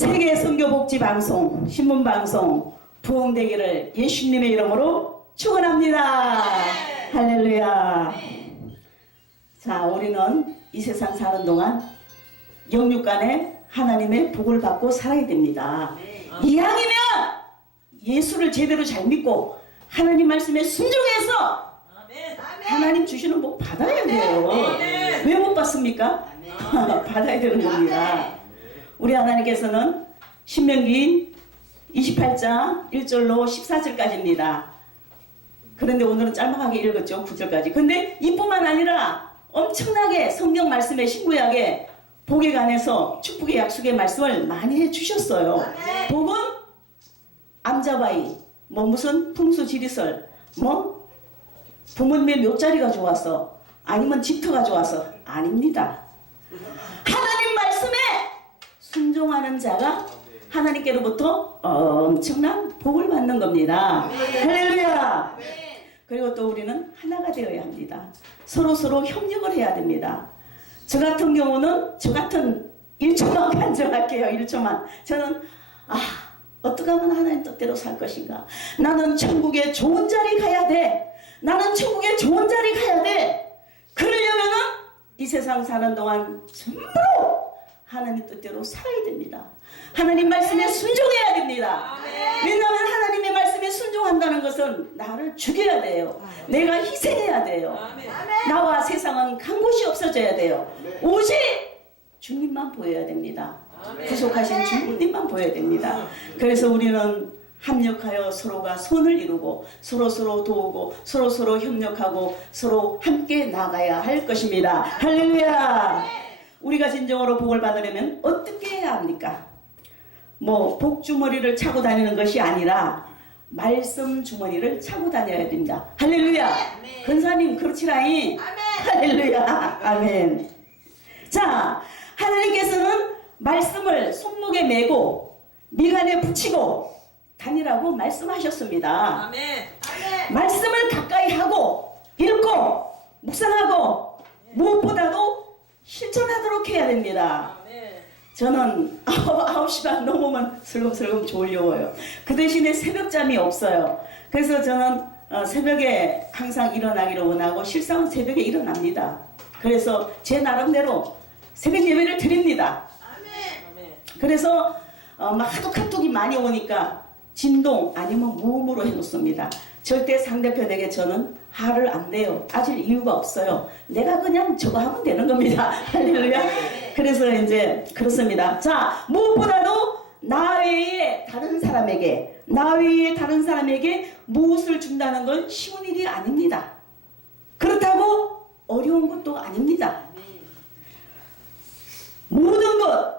세계 선교복지방송, 신문방송 부흥되기를 예수님의 이름으로 축원합니다. 할렐루야. 자, 우리는 이 세상 사는 동안 영육간에 하나님의 복을 받고 살아야 됩니다. 이왕이면 예수를 제대로 잘 믿고 하나님 말씀에 순종해서 하나님 주시는 복 받아야 돼요. 왜 못 받습니까? 받아야 되는 겁니다. 우리 하나님께서는 신명기 28장 1절로 14절까지입니다. 그런데 오늘은 짤막하게 읽었죠. 9절까지. 근데 이뿐만 아니라 엄청나게 성경 말씀의 신구약에 복에 관해서 축복의 약속의 말씀을 많이 해주셨어요. 복은 암자바이, 무슨 풍수지리설, 부모님의 묘자리가 좋아서, 아니면 집터가 좋아서 아닙니다. 하나님 말씀에 순종하는 자가 하나님께로부터 엄청난 복을 받는 겁니다. 할렐루야. 그리고 또 우리는 하나가 되어야 합니다. 서로 협력을 해야 됩니다. 저 같은 경우는 저 같은 1초만 간증할게요. 1초만. 저는 어떻게 하면 하나님 뜻대로 살 것인가. 나는 천국에 좋은 자리 가야 돼. 나는 천국에 좋은 자리 가야 돼. 그러려면은 이 세상 사는 동안 전부 하나님 뜻대로 살아야 됩니다. 하나님 말씀에 순종해야 됩니다. 왜냐하면 하나님의 말씀에 순종한다는 것은 나를 죽여야 돼요. 내가 희생해야 돼요. 나와 세상은 간 곳이 없어져야 돼요. 오직 주님만 보여야 됩니다. 구속하신 주님만 보여야 됩니다. 그래서 우리는 합력하여 서로가 손을 이루고 서로 도우고 서로 협력하고 서로 함께 나가야 할 것입니다. 할렐루야. 우리가 진정으로 복을 받으려면 어떻게 해야 합니까? 복주머니를 차고 다니는 것이 아니라 말씀 주머니를 차고 다녀야 됩니다. 할렐루야. 근사님 그렇지라잉. 할렐루야. 아멘. 자, 하나님께서는 말씀을 손목에 메고 미간에 붙이고 다니라고 말씀하셨습니다. 아멘. 말씀을 가까이 하고 읽고 묵상하고 무엇보다도 실천하도록 해야 됩니다. 저는 9시 반 넘으면 슬금슬금 졸려워요. 그 대신에 새벽잠이 없어요. 그래서 저는 새벽에 항상 일어나기를 원하고 실상은 새벽에 일어납니다. 그래서 제 나름대로 새벽 예배를 드립니다. 그래서 하도 카톡이 많이 오니까 진동 아니면 무음으로 해놓습니다. 절대 상대편에게 저는 화를 안 내요. 따질 이유가 없어요. 내가 그냥 저거 하면 되는 겁니다. 할렐루야. 그래서 이제 그렇습니다. 자, 무엇보다도 나 외에 다른 사람에게 무엇을 준다는 건 쉬운 일이 아닙니다. 그렇다고 어려운 것도 아닙니다. 모든 것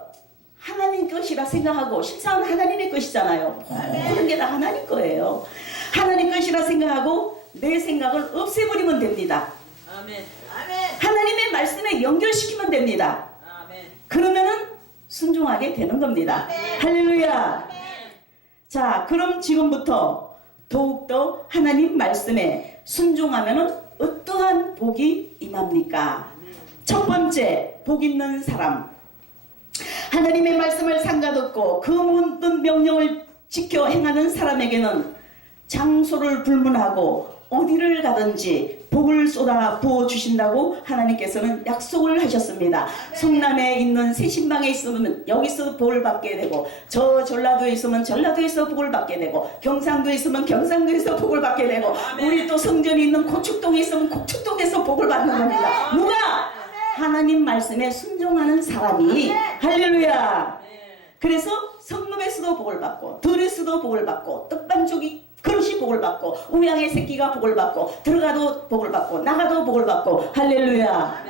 하나님 것이라 생각하고 실상은 하나님의 것이잖아요. 모든 게 다 하나님 거예요. 하나님 것이라 생각하고 내 생각을 없애버리면 됩니다. 하나님의 말씀에 연결시키면 됩니다. 그러면은 순종하게 되는 겁니다. 할렐루야. 자, 그럼 지금부터 더욱더 하나님 말씀에 순종하면은 어떠한 복이 임합니까? 첫 번째, 복 있는 사람. 하나님의 말씀을 삼가듣고 그 모든 명령을 지켜 행하는 사람에게는 장소를 불문하고 어디를 가든지 복을 쏟아 부어주신다고 하나님께서는 약속을 하셨습니다. 성남에 있는 새신방에 있으면 여기서 복을 받게 되고, 저 전라도에 있으면 전라도에서 복을 받게 되고, 경상도에 있으면 경상도에서 복을 받게 되고, 우리 또 성전이 있는 고축동에 있으면 고축동에서 복을 받는 겁니다. 누가? 하나님 말씀에 순종하는 사람이. 할렐루야. 그래서 성읍에서도 복을 받고, 들에서도 복을 받고, 떡반죽이 그릇이 복을 받고, 우양의 새끼가 복을 받고, 들어가도 복을 받고, 나가도 복을 받고. 할렐루야.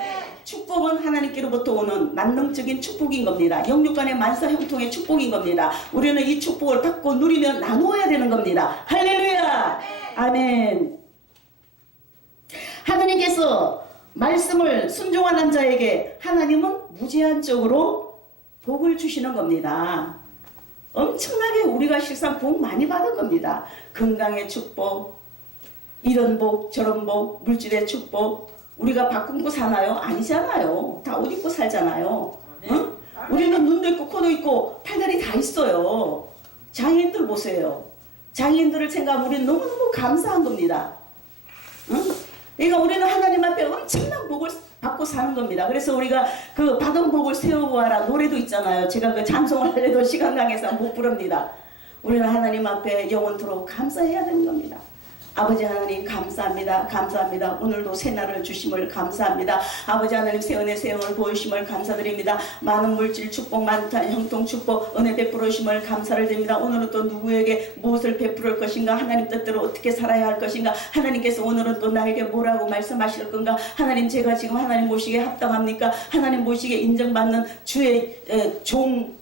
축복은 하나님께로부터 오는 만능적인 축복인 겁니다. 영육간의 만사 형통의 축복인 겁니다. 우리는 이 축복을 받고 누리며 나누어야 되는 겁니다. 할렐루야. 아멘. 하나님께서 말씀을 순종하는 자에게 하나님은 무제한적으로 복을 주시는 겁니다. 엄청나게 우리가 실상 복 많이 받은 겁니다. 건강의 축복, 이런 복, 저런 복, 물질의 축복. 우리가 밥 굶고 사나요? 아니잖아요. 다 옷 입고 살잖아요. 응? 우리는 눈도 있고 코도 있고 팔다리 다 있어요. 장애인들 보세요. 장애인들을 생각하면 우리는 너무너무 감사한 겁니다. 응? 그러니까 우리는 하나님 앞에 엄청난 복을 받고 사는 겁니다. 그래서 우리가 그 받은 복을 세워보아라 노래도 있잖아요. 제가 그 찬송을 하려도 시간 강해서 못 부릅니다. 우리는 하나님 앞에 영원토록 감사해야 되는 겁니다. 아버지 하나님 감사합니다. 감사합니다. 오늘도 새날을 주심을 감사합니다. 아버지 하나님 새은혜 새영을 보이심을 감사드립니다. 많은 물질 축복, 많은 형통 축복, 은혜 베풀어 주심을 감사를 드립니다. 오늘은 또 누구에게 무엇을 베풀을 것인가, 하나님 뜻대로 어떻게 살아야 할 것인가, 하나님께서 오늘은 또 나에게 뭐라고 말씀하실 건가, 하나님 제가 지금 하나님 모시기에 합당합니까? 하나님 모시기에 인정받는 주의 종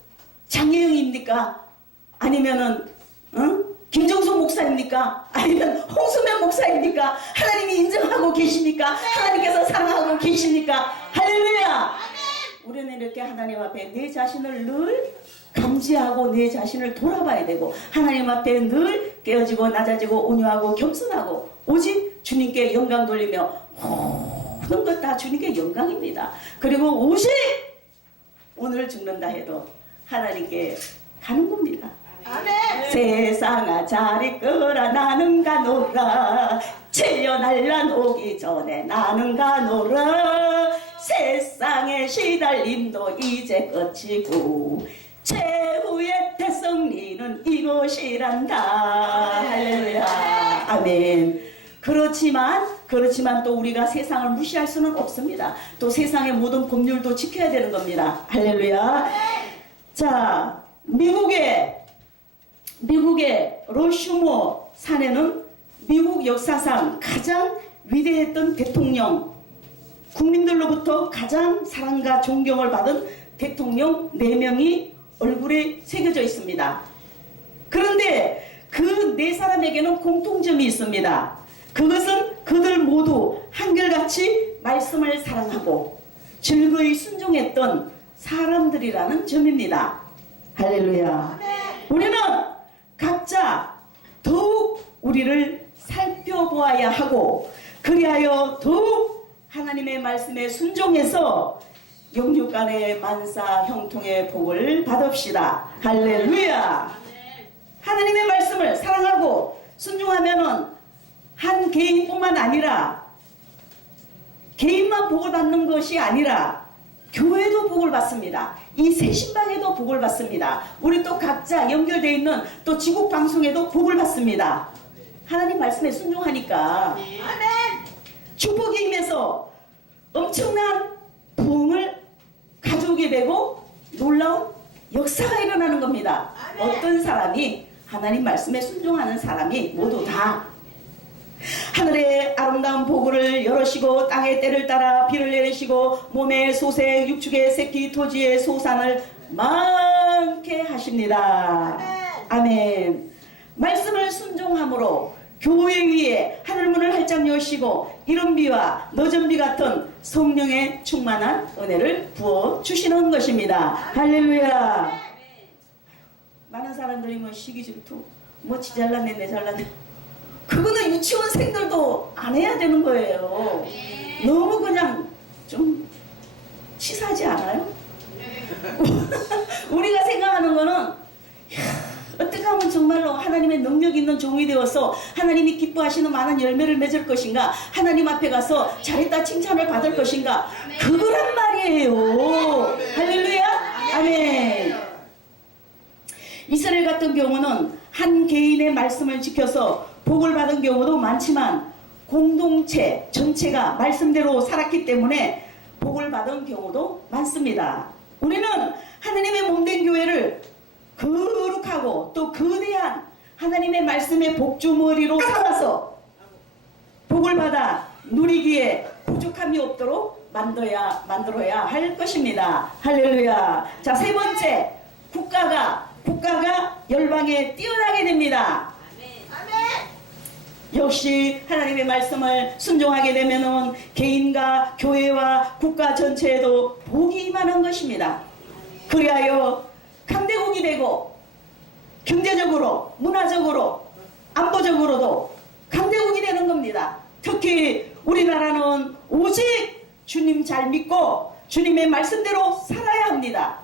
장혜영입니까? 아니면은 김정수 목사입니까? 아니면 홍수면 목사입니까? 하나님이 인정하고 계십니까? 하나님께서 사랑하고 계십니까? 할렐루야! 우리는 이렇게 하나님 앞에 내 자신을 늘 감지하고 내 자신을 돌아봐야 되고, 하나님 앞에 늘 깨어지고 낮아지고 온유하고 겸손하고 오직 주님께 영광 돌리며 모든 것 다 주님께 영광입니다. 그리고 오직 오늘 죽는다 해도 하나님께 가는 겁니다. 아멘. 세상아 잘 있거라 나는 가노라, 칠려날란 오기 전에 나는 가노라, 세상의 시달림도 이제 끝이고 최후의 대성리는 이곳이란다. 할렐루야. 아멘. 그렇지만 또 우리가 세상을 무시할 수는 없습니다. 또 세상의 모든 법률도 지켜야 되는 겁니다. 할렐루야. 자, 미국의 러슈모 산에는 미국 역사상 가장 위대했던 대통령, 국민들로부터 가장 사랑과 존경을 받은 대통령 4명이 얼굴에 새겨져 있습니다. 그런데 그 4사람에게는 공통점이 있습니다. 그것은 그들 모두 한결같이 말씀을 사랑하고 즐거이 순종했던 사람들이라는 점입니다. 할렐루야. 우리는 각자 더욱 우리를 살펴보아야 하고, 그리하여 더욱 하나님의 말씀에 순종해서 영육간의 만사 형통의 복을 받읍시다. 할렐루야. 하나님의 말씀을 사랑하고 순종하면은 한 개인뿐만 아니라, 개인만 복을 받는 것이 아니라 교회도 복을 받습니다. 이 새신방에도 복을 받습니다. 우리 또 각자 연결되어 있는 또 지국 방송에도 복을 받습니다. 하나님 말씀에 순종하니까 축복이 임해서 엄청난 부흥을 가져오게 되고 놀라운 역사가 일어나는 겁니다. 어떤 사람이 하나님 말씀에 순종하는 사람이 모두 다 하늘의 아름다운 보고를 열으시고 땅의 때를 따라 비를 내리시고 몸의 소생 육축의 새끼 토지의 소산을 많게 하십니다. 아멘. 말씀을 순종함으로 교회 위에 하늘문을 활짝 여시고 이른비와 늦은비 같은 성령의 충만한 은혜를 부어주시는 것입니다. 할렐루야. 많은 사람들이 뭐 시기 질투, 뭐 지 잘났네 내 잘났네, 그거는 유치원생들도 안 해야 되는 거예요. 너무 그냥 좀 치사하지 않아요? 우리가 생각하는 거는 어떻게 하면 정말로 하나님의 능력 있는 종이 되어서 하나님이 기뻐하시는 많은 열매를 맺을 것인가, 하나님 앞에 가서 잘했다 칭찬을 받을 것인가, 그거란 말이에요. 할렐루야. 아멘. 이스라엘 같은 경우는 한 개인의 말씀을 지켜서 복을 받은 경우도 많지만 공동체 전체가 말씀대로 살았기 때문에 복을 받은 경우도 많습니다. 우리는 하나님의 몸된 교회를 거룩하고 또 거대한 하나님의 말씀의 복주머리로 삼아서 복을 받아 누리기에 부족함이 없도록 만들어야 할 것입니다. 할렐루야. 자, 세 번째, 국가가 열방에 뛰어나게 됩니다. 역시 하나님의 말씀을 순종하게 되면은 개인과 교회와 국가 전체에도 복이 임하는 것입니다. 그리하여 강대국이 되고 경제적으로, 문화적으로, 안보적으로도 강대국이 되는 겁니다. 특히 우리나라는 오직 주님 잘 믿고 주님의 말씀대로 살아야 합니다.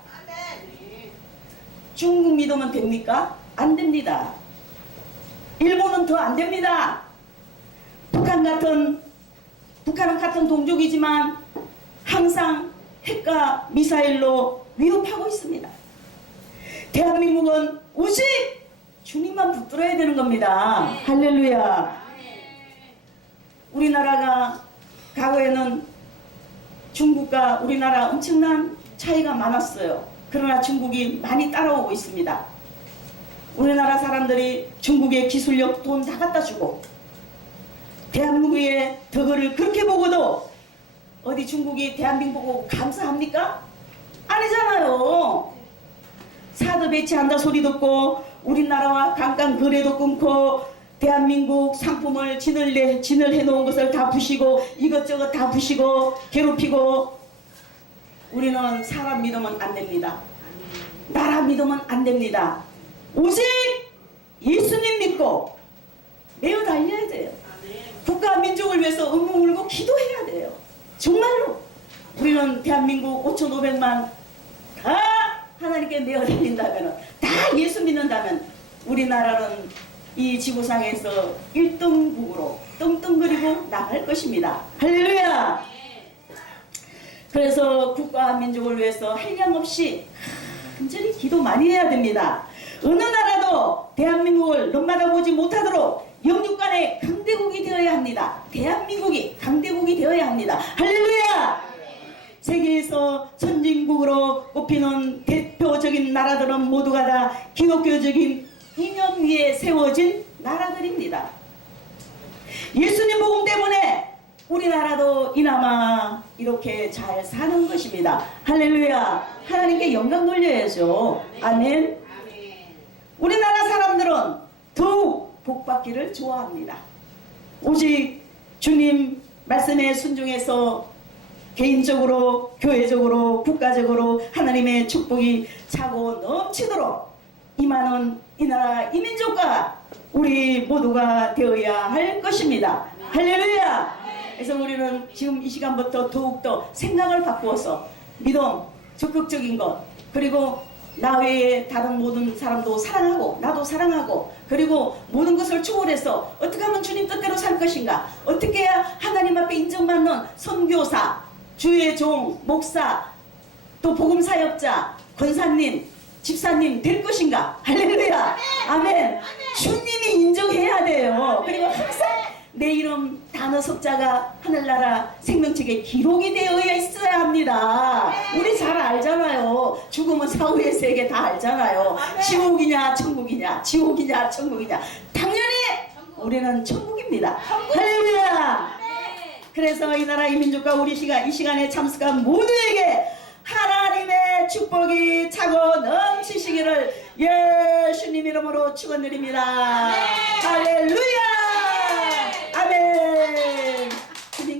중국 믿으면 됩니까? 안 됩니다. 일본은 더 안 됩니다. 북한은 같은 동족이지만 항상 핵과 미사일로 위협하고 있습니다. 대한민국은 오직 주님만 붙들어야 되는 겁니다. 할렐루야. 우리나라가 과거에는 중국과 우리나라 엄청난 차이가 많았어요. 그러나 중국이 많이 따라오고 있습니다. 우리나라 사람들이 중국의 기술력 돈 다 갖다 주고 대한민국의 덕을 그렇게 보고도 어디 중국이 대한민국 보고 감사합니까? 아니잖아요. 사드 배치한다 소리 듣고 우리나라와 관광 거래도 끊고 대한민국 상품을 진을 해놓은 것을 다 부시고 이것저것 다 부시고 괴롭히고 우리는 사람 믿으면 안 됩니다. 나라 믿으면 안 됩니다. 오직 예수님 믿고 매우 달려야 돼요. 국가 민족을 위해서 엉엉 울고 기도해야 돼요. 정말로 우리는 대한민국 5,500만 다 하나님께 매어 달린다면 다 예수 믿는다면 우리나라는 이 지구상에서 1등국으로 떵떵거리고 나갈 것입니다. 할렐루야. 그래서 국가와 민족을 위해서 한량없이 간절히 기도 많이 해야 됩니다. 어느 나라도 대한민국을 넘나다보지 못하도록 영육간의 강대국이 되어야 합니다. 대한민국이 강대국이 되어야 합니다. 할렐루야. 세계에서 선진국으로 꼽히는 대표적인 나라들은 모두가 다 기독교적인 이념 위에 세워진 나라들입니다. 예수님 복음 때문에 우리나라도 이나마 이렇게 잘 사는 것입니다. 할렐루야. 하나님께 영광 돌려야죠. 아멘. 우리나라 사람들은 더욱 복받기를 좋아합니다. 오직 주님 말씀에 순종해서 개인적으로, 교회적으로, 국가적으로 하나님의 축복이 차고 넘치도록 임하는 이 나라 이 민족과 우리 모두가 되어야 할 것입니다. 할렐루야. 그래서 우리는 지금 이 시간부터 더욱더 생각을 바꾸어서 믿음, 적극적인 것, 그리고 나 외에 다른 모든 사람도 사랑하고 나도 사랑하고 그리고 모든 것을 초월해서 어떻게 하면 주님 뜻대로 살 것인가, 어떻게 해야 하나님 앞에 인정받는 선교사, 주의 종, 목사, 또 복음사역자, 권사님, 집사님 될 것인가. 할렐루야. 아멘. 주님이 인정해야 돼요. 그리고 항상 내 이름 단어 섭자가 하늘나라 생명책에 기록이 되어 있어야 합니다. 우리 잘 알잖아요. 죽으면 사후의 세계 다 알잖아요. 지옥이냐 천국이냐, 지옥이냐 천국이냐. 당연히 우리는 천국입니다. 할렐루야. 그래서 이 나라 이 민족과 우리 이 시간에 참석한 모두에게 하나님의 축복이 차고 넘치시기를 예수님 이름으로 축원드립니다. 할렐루야.